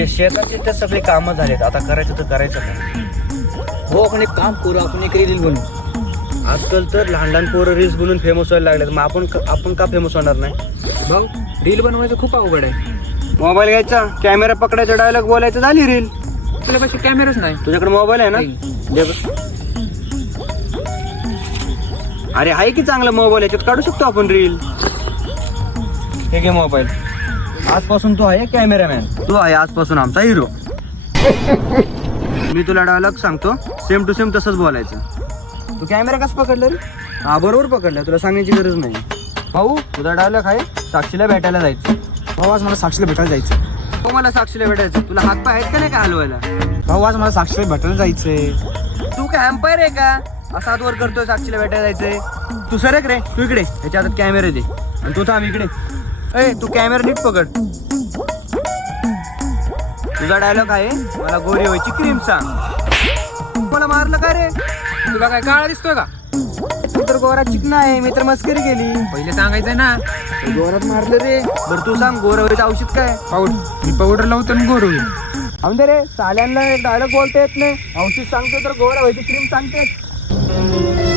ते शेताचे ते सगळे कामं झालेत, आता करायचं तर करायचं काय? हो आपण एक काम करू, आपण एक रील बनवू. आजकाल तर लहान लहान पोरं रील्स बनवून फेमस व्हायला लागलेत, मग आपण का फेमस होणार नाही? भाऊ रील बनवायचं खूप अवघड आहे. मोबाईल घ्यायचा, कॅमेरा पकडायचा, डायलॉग बोलायचं, झाली रील. आपल्यापाशी कॅमेराच नाही. तुझ्याकडे मोबाईल आहे ना? दे बरं. अरे आहे की चांगला मोबाईल, याच्यात काढू शकतो आपण रील. हे घे मोबाईल. आजपासून तू आहे कॅमेरामॅन, तू आहे आजपासून आमचा हिरो. मी तुला डायलॉग सांगतो, सेम टू सेम तसंच बोलायचं. तू कॅमेरा कसं पकडलं रे? हा बरोबर पकडला, तुला सांगण्याची गरज नाही. भाऊ तुझा डायलॉग आहे, साक्षीला भेटायला जायचं. भाऊ आज मला साक्षीला भेटायला जायचं. हो मला साक्षीला भेटायचं. तुला हातपाय आहेत का नाही का हलवायला? भाऊ आज मला साक्षीला भेटायला जायचंय. तू काय एम्पायर आहे का? असा हात वर करतोय साक्षीला भेटायला जायचंय. तू सरक रे, तू इकडे, त्याच्या हातात कॅमेरा दे आणि तू थांब इकडे. ए तू कॅमेरा नीट पकड. तुझा डायलॉग आहे, मला गोरी व्हायची क्रीम सांग. मला मारलं का रे? तुला काय काळा दिसतोय का? तू तर गोरा चिकना आहे, मी तर मस्करी केली. पहिले सांगायचंय ना. जोरात मारलं रे. बरं तू सांग, गोरा व्हायचं औषध काय? मी पावडर लावतो आणि गोर होईल. आमच्या रे साल्यांना एक डायलॉग बोलता येत नाही. औषध सांगतो तर गोरा व्हायची क्रीम सांगते.